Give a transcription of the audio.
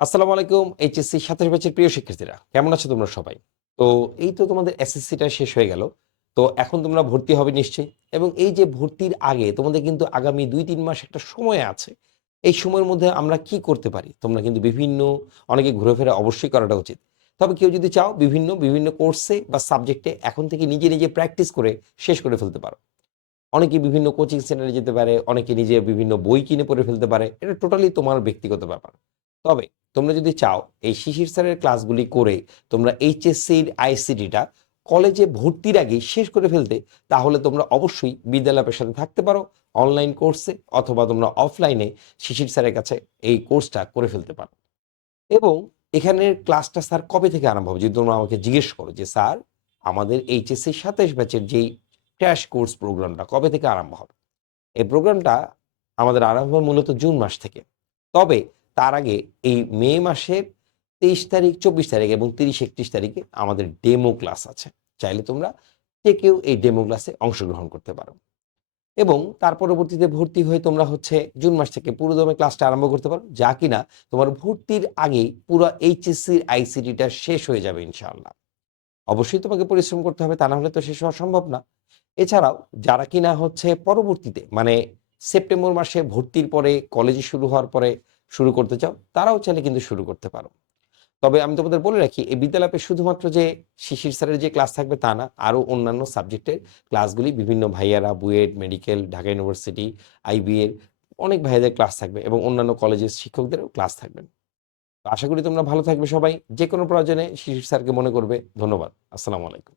আসসালামু আলাইকুম এইচএসসি ২৭ ব্যাচের প্রিয় শিক্ষার্থীরা। কেমন আছো তোমরা সবাই? তো এই তো তোমাদের এসএসসিটা শেষ হয়ে গেল। তো এখন তোমরা ভর্তি হবে নিশ্চয়ই এবং এই যে ভর্তির আগে তোমাদের কিন্তু আগামী ২-৩ মাস একটা সময় আছে। এই সময়ের মধ্যে আমরা কি করতে পারি? তোমরা কিন্তু অনেকে ঘুরেফেরা অবশ্যই করাটা উচিত। তবে কেউ যদি চাও বিভিন্ন কোর্সে বা সাবজেক্টে এখন থেকে নিজে প্র্যাকটিস করে শেষ করে ফেলতে পারো। অনেকে বিভিন্ন কোচিং সেন্টারে যেতে পারে, অনেকে নিজে বিভিন্ন বই কিনে পড়ে ফেলতে পারে। এটা টোটালি তোমার ব্যক্তিগত ব্যাপার। তবে তোমরা যদি চাও এই শিশির স্যারের ক্লাসগুলি করে তোমরা এইচএসসির আইসিটিটা কলেজে ভর্তির আগেই শেষ করে ফেলতে, তাহলে তোমরা অবশ্যই বিদ্যালয়ের সাথে থাকতে পারো অনলাইন কোর্সে, অথবা তোমরা অফলাইনে শিশির স্যারের কাছে এই কোর্সটা করে ফেলতে পারো। এবং এখানের ক্লাসটা স্যার কবে থেকে আরম্ভ হবে? যদি তোমরা আমাকে জিজ্ঞেস করো যে, "স্যার, আমাদের এইচএসসি ২৭ ব্যাচের যেই ক্র্যাশ কোর্স প্রোগ্রামটা কবে থেকে আরম্ভ হবে?" এই প্রোগ্রামটা আমাদের আরম্ভ হয় মূলত জুন মাস থেকে। তবে তার আগে এই মে মাসের ২৩ তারিখ, ২৪ তারিখ এবং ৩০-৩১ তারিখে আমাদের ডেমো ক্লাস আছে। চাইলে তোমরা যে কেউ এই ডেমো ক্লাসে অংশগ্রহণ করতে পারো। এবং তার পরবর্তীতে ভর্তি হয়ে তোমরা হচ্ছে জুন মাস থেকে পুরোদমে ক্লাসটা আরম্ভ করতে পারো। যা কিনা তোমার ভর্তির আগেই পুরা এইচএসসির আইসিটিটা শেষ হয়ে যাবে ইনশাআল্লাহ। অবশ্যই তোমাকে পরিশ্রম করতে হবে, তা না হলে তো শেষ হওয়া সম্ভব না। এছাড়াও যারা কিনা হচ্ছে পরবর্তীতে মানে সেপ্টেম্বর মাসে ভর্তির পরে কলেজে শুরু হওয়ার পরে শুরু করতে চাও, তারাও চাইলে কিন্তু শুরু করতে পারো। তবে আমি তোমাদের বলে রাখি, এই বিদ্যালয়ে শুধুমাত্র যে শিশির স্যারের যে ক্লাস থাকবে তা না, আরও অন্যান্য সাবজেক্টের ক্লাসগুলি বিভিন্ন ভাইয়ারা BUET, medical, Dhaka university, IB এর অনেক ভাইয়াদের ক্লাস থাকবে এবং অন্যান্য কলেজের শিক্ষকদেরও ক্লাস থাকবেন। তো আশা করি তোমরা ভালো থাকবে সবাই। যেকোনো প্রয়োজনে শিশির স্যারকে মনে করবে। ধন্যবাদ। আসসালামু আলাইকুম।